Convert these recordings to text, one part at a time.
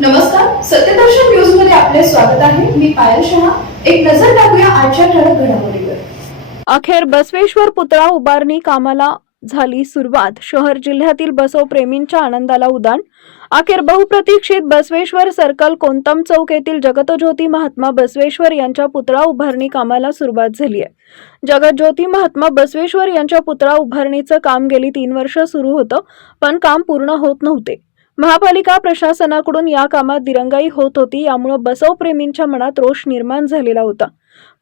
नमस्कार, सत्यदर्शन न्यूज मध्ये आपले स्वागत आहे. मी पायल शहा. एक नजर टाकूया आजच्या ठळक घडामोडीवर. अखेर बसवेश्वर पुतळा उभारणी कामाला झाली सुरुवात. शहर जिल्ह्यातील बसव प्रेमींच्या आनंदाला उधाण. अखेर बहुप्रतीक्षित बसवेश्वर सर्कल कोंतम चौक येथील जगतज्योती महात्मा बसवेश्वर यांच्या पुतळा उभारणी कामाला सुरुवात झाली आहे. जगतज्योती महात्मा बसवेश्वर यांच्या पुतळा उभारणीचं काम गेली 3 वर्ष सुरू होतं, पण काम पूर्ण होत नव्हते. महापालिका प्रशासनाकडून या कामात दिरंगाई होत होती. यामुळे बसव प्रेमींच्या मनात रोष निर्माण झालेला होता.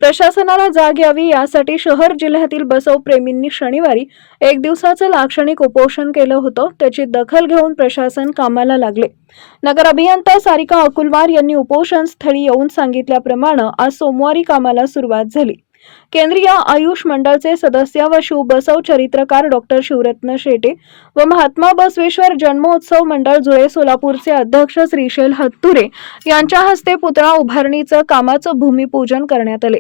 प्रशासनाला जाग यावी यासाठी शहर जिल्ह्यातील बसव प्रेमींनी शनिवारी 1 दिवसाचं लाक्षणिक उपोषण केलं होतं. त्याची दखल घेऊन प्रशासन कामाला लागले. नगर अभियंता सारिका अकुलवार यांनी उपोषण स्थळी येऊन सांगितल्याप्रमाणे आज सोमवारी कामाला सुरुवात झाली. केंद्रीय आयुष मंडळचे सदस्य व शिवबसव चरित्रकार डॉक्टर शिवरत्न शेटे व महात्मा बसवेश्वर जन्मोत्सव मंडळ जुळे सोलापूरचे अध्यक्ष श्रीशैल हत्तुरे यांच्या हस्ते पुतळा उभारणीचं कामाचं भूमिपूजन करण्यात आले.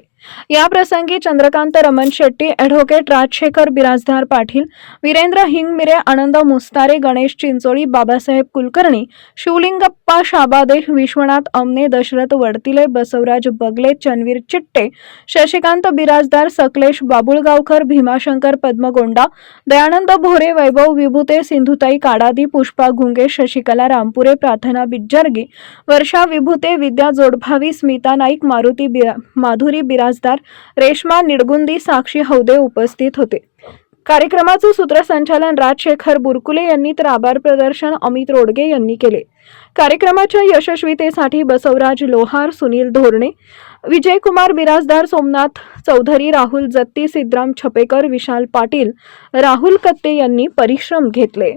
या प्रसंगी चंद्रकांत रमण शेट्टी, ॲडव्होकेट राजशेखर बिराजदार पाटील, वीरेंद्र हिंगमिरे, आनंद मुस्तारे, गणेश चिंचोळी, बाबासाहेब कुलकर्णी, शिवलिंगप्पा शाबादे, विश्वनाथ अमने, दशरथ वडतिले, बसवराज बगले, चनवीर चिट्टे, शशिकांत बिराजदार, सकलेश बाबुळगावकर, भीमाशंकर पद्मगोंडा, दयानंद भोरे, वैभव विभूते, सिंधुताई काडादी, पुष्पा घुंगे, शशिकला रामपुरे, प्रार्थना बिज्जर्गी, वर्षा विभूते, विद्या जोडभावी, स्मिता नाईक, माधुरी बिराजदार, रेश्मा निडगुंदी, साक्षी हौदे उपस्थित होते. कार्यक्रमाचं सूत्रसंचालन राजशेखर बुरकुले यांनी तर आभार प्रदर्शन अमित रोडगे यांनी केले. कार्यक्रमाच्या यशस्वीतेसाठी बसवराज लोहार, सुनील धोरणे, विजयकुमार बिराजदार, सोमनाथ चौधरी, राहुल जत्ती, सिद्धराम छपेकर, विशाल पाटील, राहुल कत्ते यांनी परिश्रम घेतले.